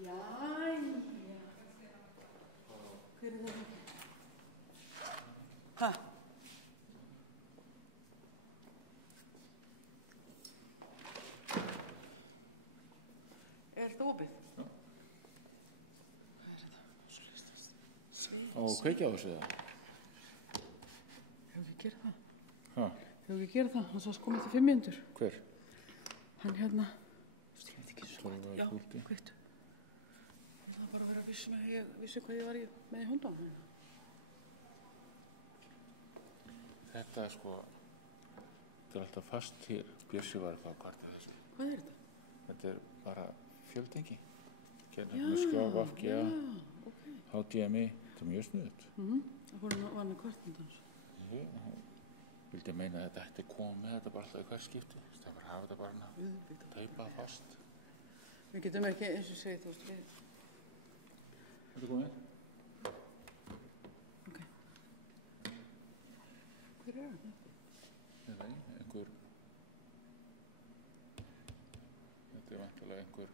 Jæja. Hver það ekki? Ha? Þetta opið? Já. Og kveikja á þessu það? Hefur við gerð það? Hæ? Hefur við gerð það? Hann svo komið til 5 mínútur. Hver? Hann hérna. Ég veit ekki svo hvað. Já, kveikt. Það var bara að vera viss með, ég vissi hvað ég var með í höndunum. Þetta er sko, þetta er alltaf fast hér. Bjössi var eitthvað að kvarta þessu. Hvað er þetta? Þetta er bara fjöltengi. Gerðar með skjá, vafkja, HDMI. Þetta er mjög snuðt. Það var með kvartandans. Ég vildi meina að þetta ætti koma með þetta bara alltaf í hver skipti. Það var að hafa þetta bara taupað fast. Við getum ekki eins og segið þú veist við. Þetta er komið? Ok. Hver er það? Nei, einhver. Þetta er vantilega einhver.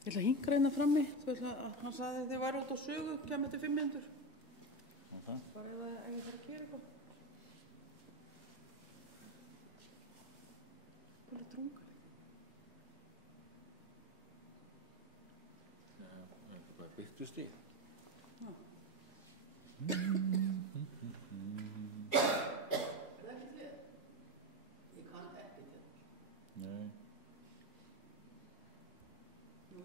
Ég ætla að hingra hérna frammi. Þú veist að hann sagði að þið væri út á sögu, kemur til 5 mínútur. Bara ef ég þarf að gera eitthvað. Það er alveg drungaleg. Já, einhver bara byrktust í. Já. Er það ekki þið? Ég kann ekki þið. Nei. Jú.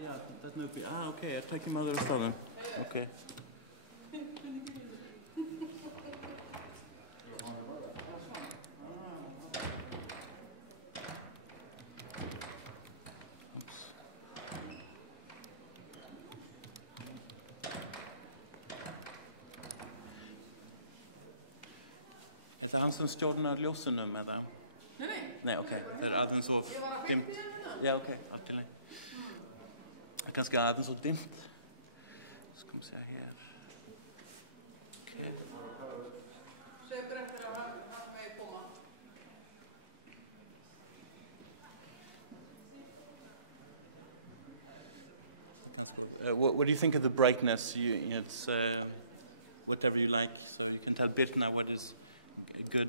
Ja, dat nu uppi. Okej, jag tackar mig alldeles staden. Okej. Är det han som stjórnar ljósunum med det? Nej, okej. Det är alldeles så dimt. Ja, okej. Allt i länge. Jag kan ska alldeles så dimt. Ska vi se här. Okej. Så jag berättar att han med komma. What do you think of the brightness? It's whatever you like. So you can tell Birna what is good.